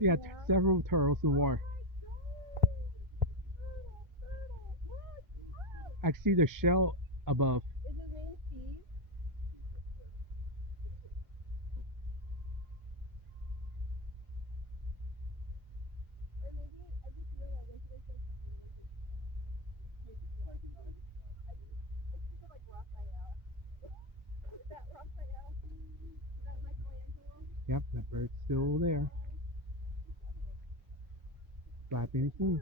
Yeah, several turtles in the water. I see the shell above. Yep, that bird's still there, flapping his wings.